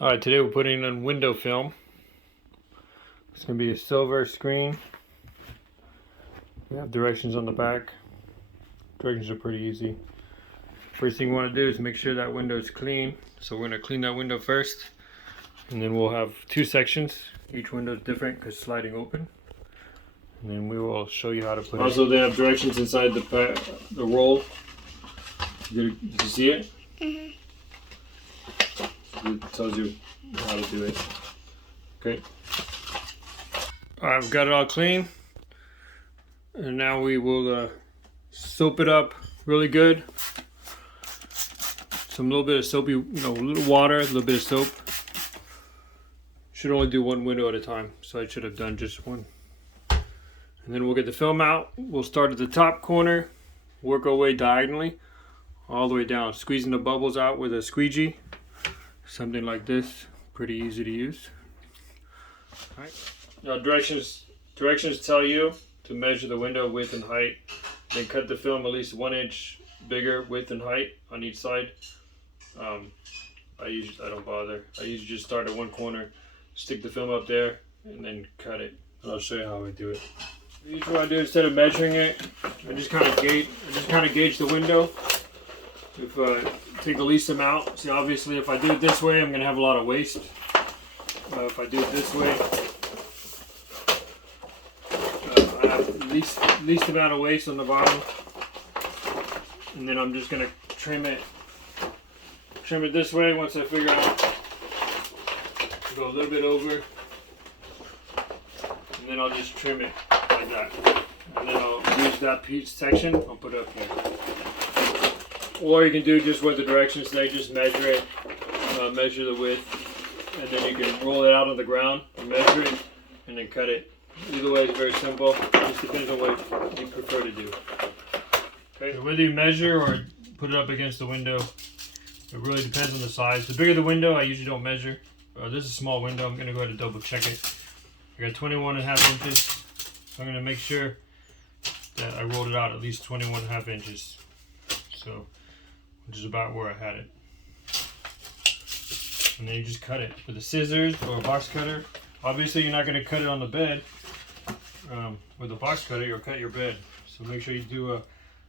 Alright, today we're putting on window film. It's going to be a silver screen. We have directions on the back. Directions are pretty easy. First thing you want to do is make sure that window is clean. So we're going to clean that window first. And then we'll have two sections. Each window is different because it's sliding open. And then we will show you how to put it. Also, they have directions inside the roll. Did you see it? Mm-hmm. It tells you how to do it. Okay. Alright, we've got it all clean. And now we will soap it up really good. Some little bit of soapy, a little water, a little bit of soap. Should only do one window at a time, so I should have done just one. And then we'll get the film out. We'll start at the top corner, work our way diagonally, all the way down, squeezing the bubbles out with a squeegee. Something like this, pretty easy to use. All right. Now directions tell you to measure the window width and height, then cut the film at least 1 inch bigger width and height on each side. I don't bother. I usually just start at one corner, stick the film up there, and then cut it. And I'll show you how I do it. Usually what I do, instead of measuring it, I just kind of gauge the window. If take the least amount. See, obviously, if I do it this way, I'm going to have a lot of waste. If I do it this way, I have least amount of waste on the bottom. And then I'm just going to trim it this way. Once I figure out, go a little bit over, and then I'll just trim it like that. And then I'll use that piece section. I'll put it up here. Or you can do just what the directions say, just measure it, measure the width, and then you can roll it out on the ground and measure it, and then cut it. Either way is very simple, it just depends on what you prefer to do. Okay, so whether you measure or put it up against the window, it really depends on the size. The bigger the window, I usually don't measure. This is a small window, I'm going to go ahead and double check it. I got 21.5 inches, so I'm going to make sure that I rolled it out at least 21.5 inches. So, which is about where I had it. And then you just cut it with a scissors or a box cutter. Obviously you're not going to cut it on the bed. With a box cutter you'll cut your bed. So make sure you do it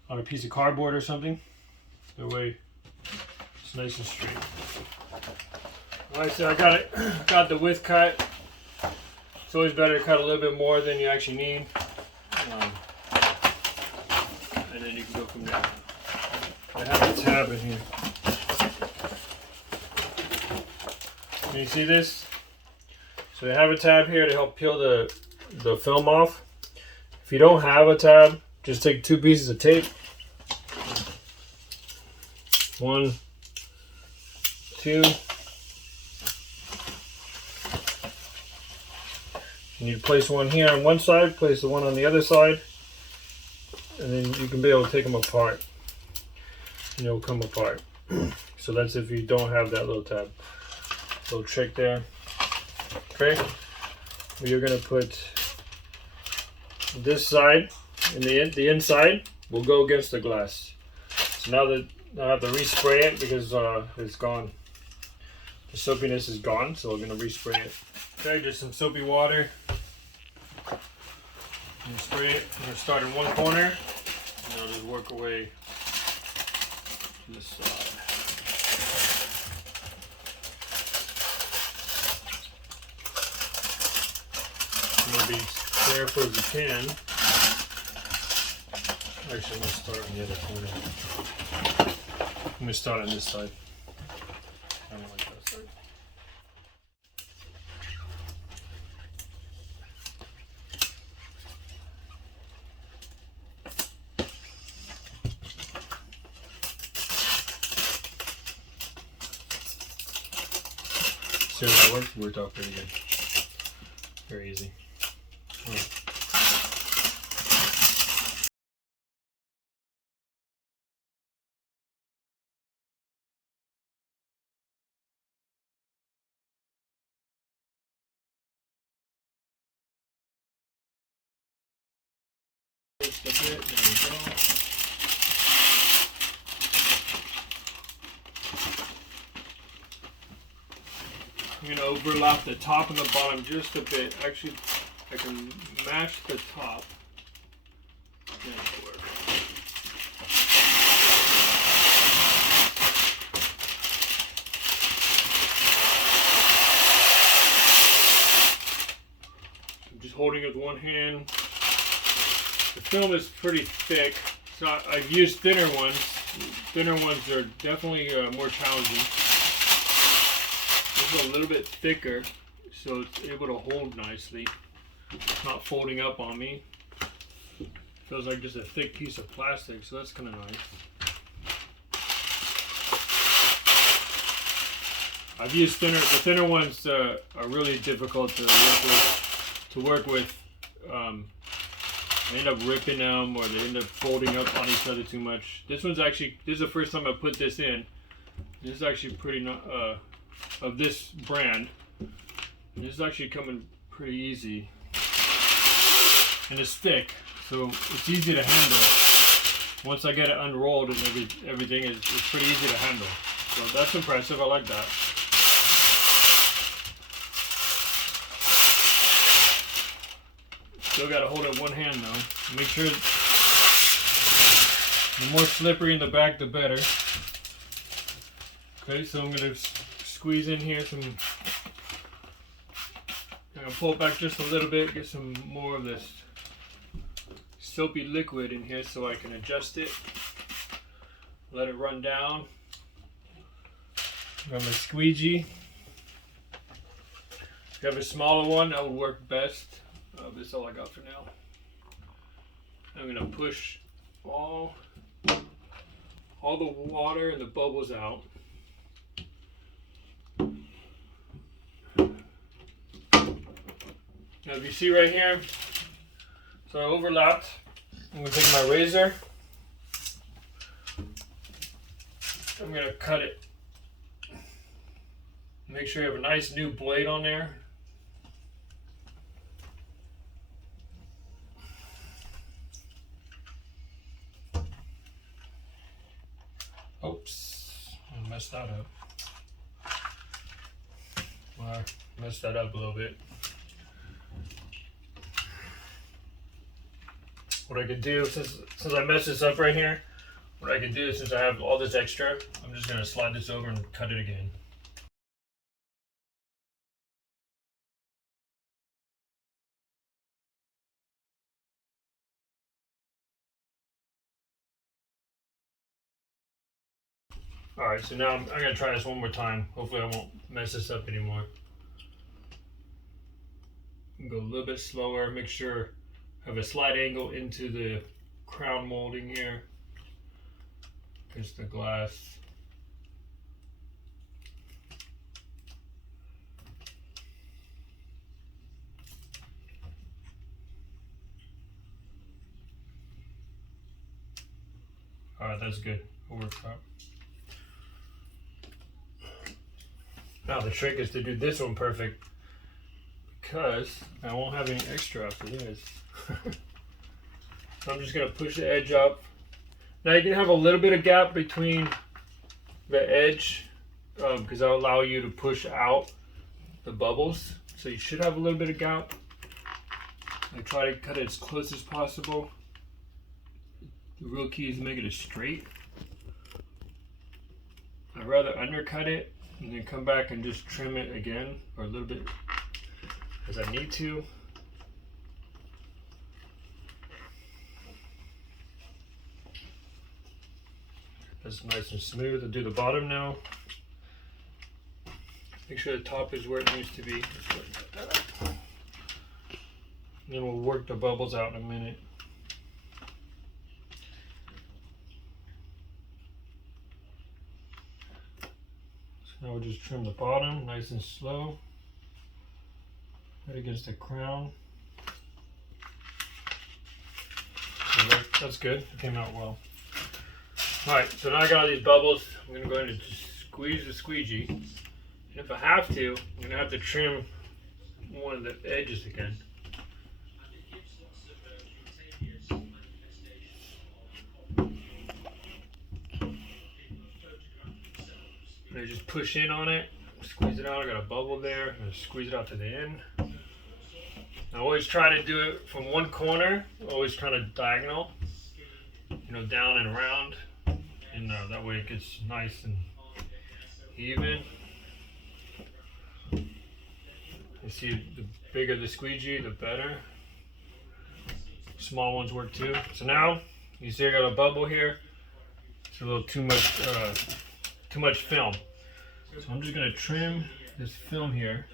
on a piece of cardboard or something. That way it's nice and straight. Alright, so I got the width cut. It's always better to cut a little bit more than you actually need. And then you can go from there. I have a tab in here. Can you see this? So I have a tab here to help peel the film off. If you don't have a tab, just take 2 pieces of tape. 1, 2. You need to place one here on one side, place the one on the other side, and then you can be able to take them apart. And it'll come apart. So that's if you don't have that little tab. Little trick there. Okay. You're gonna put this side and the inside will go against the glass. So now that I have to respray it because it's gone. The soapiness is gone, so we're gonna respray it. Okay, just some soapy water. And spray it. I'm gonna start in one corner and I'll just work away to this side. I'm going to be careful as you can. Actually, I'm going to start on the other corner. I'm going to start on this side. I don't like that side. See how that worked out pretty good. Very easy. Right. Just a bit, there we go. I'm going to overlap the top and the bottom just a bit. Actually, I can match the top. That'll work. I'm just holding it with one hand. The film is pretty thick, so I've used thinner ones. Thinner ones are definitely more challenging. This is a little bit thicker, so it's able to hold nicely. It's not folding up on me. Feels like just a thick piece of plastic, so that's kind of nice. I've used thinner. The thinner ones are really difficult to work with. I end up ripping them, or they end up folding up on each other too much. This is the first time I put this in. This is actually pretty of this brand. This is actually coming pretty easy, and it's thick, so it's easy to handle. Once I get it unrolled and everything is pretty easy to handle. So that's impressive. I like that. Still got to hold it one hand though. Make sure the more slippery in the back, the better. Okay, so I'm going to squeeze in here some. I'm going to pull it back just a little bit, get some more of this soapy liquid in here so I can adjust it. Let it run down. Got my squeegee. If you have a smaller one, that would work best. This is all I got for now. I'm going to push all the water and the bubbles out. Now if you see right here, so I overlapped. I'm going to take my razor. I'm going to cut it. Make sure you have a nice new blade on there. Oops, I messed that up. Well, I messed that up a little bit. What I could do, since I messed this up right here, what I can do, since I have all this extra, I'm just going to slide this over and cut it again. Alright, so now I'm going to try this one more time. Hopefully I won't mess this up anymore. Go a little bit slower, make sure I have a slight angle into the crown molding here. Against the glass. Alright, that's good. It works out. Now the trick is to do this one perfect, because I won't have any extra after this. So I'm just going to push the edge up. Now you can have a little bit of gap between the edge, because that'll allow you to push out the bubbles. So you should have a little bit of gap. I try to cut it as close as possible. The real key is to make it as straight. I'd rather undercut it and then come back and just trim it again, or a little bit as I need to. That's nice and smooth. I'll do the bottom now. Make sure the top is where it needs to be. And then we'll work the bubbles out in a minute. So now we'll just trim the bottom nice and slow. Right against the crown. So that's good. It came out well. Alright, so now I got all these bubbles. I'm going to go ahead and just squeeze the squeegee. And if I have to, I'm going to have to trim one of the edges again. And I just push in on it squeeze it out. I got a bubble there. I'm gonna squeeze it out to the end. I always try to do it from one corner, always kind of diagonal, you know, down and around, and that way it gets nice and even. You see, the bigger the squeegee, the better. Small ones work too. So now, you see I got a bubble here. It's a little too much film. So I'm just gonna trim this film here.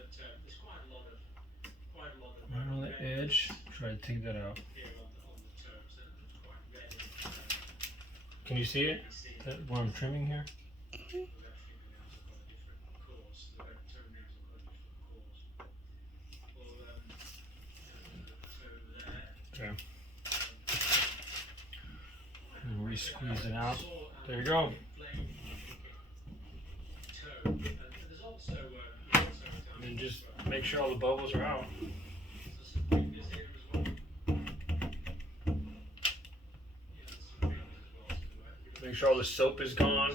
Right on the edge, try to take that out. Can you see it? What I'm trimming here? Okay. And re-squeeze it out. There you go. And just make sure all the bubbles are out. Make sure all the soap is gone.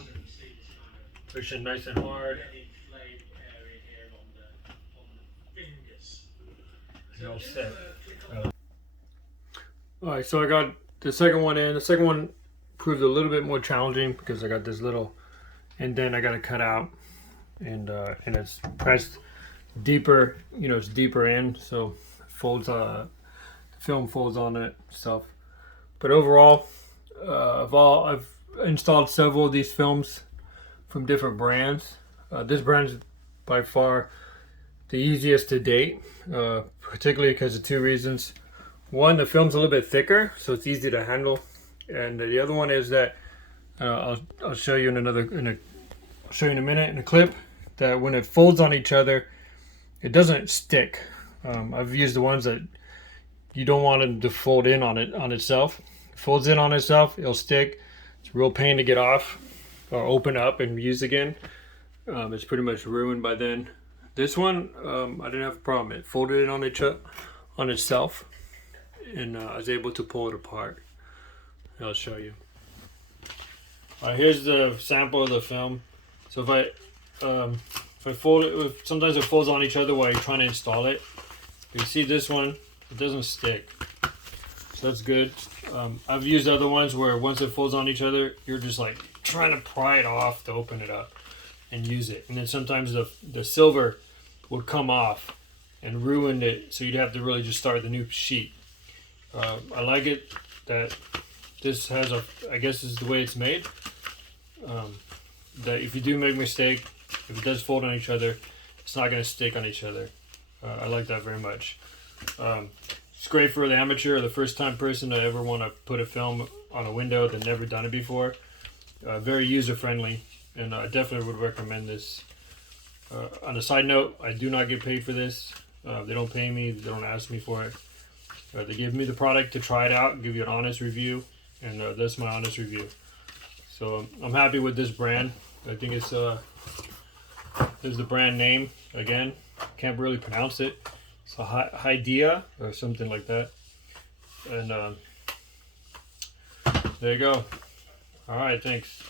Push it nice and hard. You're all set. Alright, so I got the second one in. The second one proved a little bit more challenging because I got this little indent I got to cut out, and it's pressed deeper. You know, it's deeper in, so it folds. The film folds on it stuff. But overall, I've installed several of these films from different brands. This brand's by far the easiest to date, particularly because of two reasons. One, the film's a little bit thicker, so it's easy to handle, and the other one is that I'll show you I'll show you in a minute in a clip that when it folds on each other, it doesn't stick. I've used the ones that you don't want it to fold in on itself. It folds in on itself, it'll stick. It's a real pain to get off or open up and use again. It's pretty much ruined by then. This one, I didn't have a problem. It folded in on itself, and I was able to pull it apart. I'll show you. Alright, here's the sample of the film. So if I fold it, sometimes it folds on each other while you're trying to install it. You see this one, it doesn't stick. So that's good. I've used other ones where once it folds on each other, you're just like trying to pry it off to open it up and use it. And then sometimes the silver would come off and ruin it, so you'd have to really just start the new sheet. I like it that this has I guess this is the way it's made. That if you do make a mistake, if it does fold on each other, it's not going to stick on each other. I like that very much. It's great for the amateur or the first time person to ever want to put a film on a window that never done it before. Very user friendly, and I definitely would recommend this. On a side note, I do not get paid for this. They don't pay me, they don't ask me for it. They give me the product to try it out, give you an honest review, and that's my honest review. So I'm happy with this brand. I think it's there's the brand name again. Can't really pronounce it. It's a Hydea or something like that. And there you go. All right, thanks.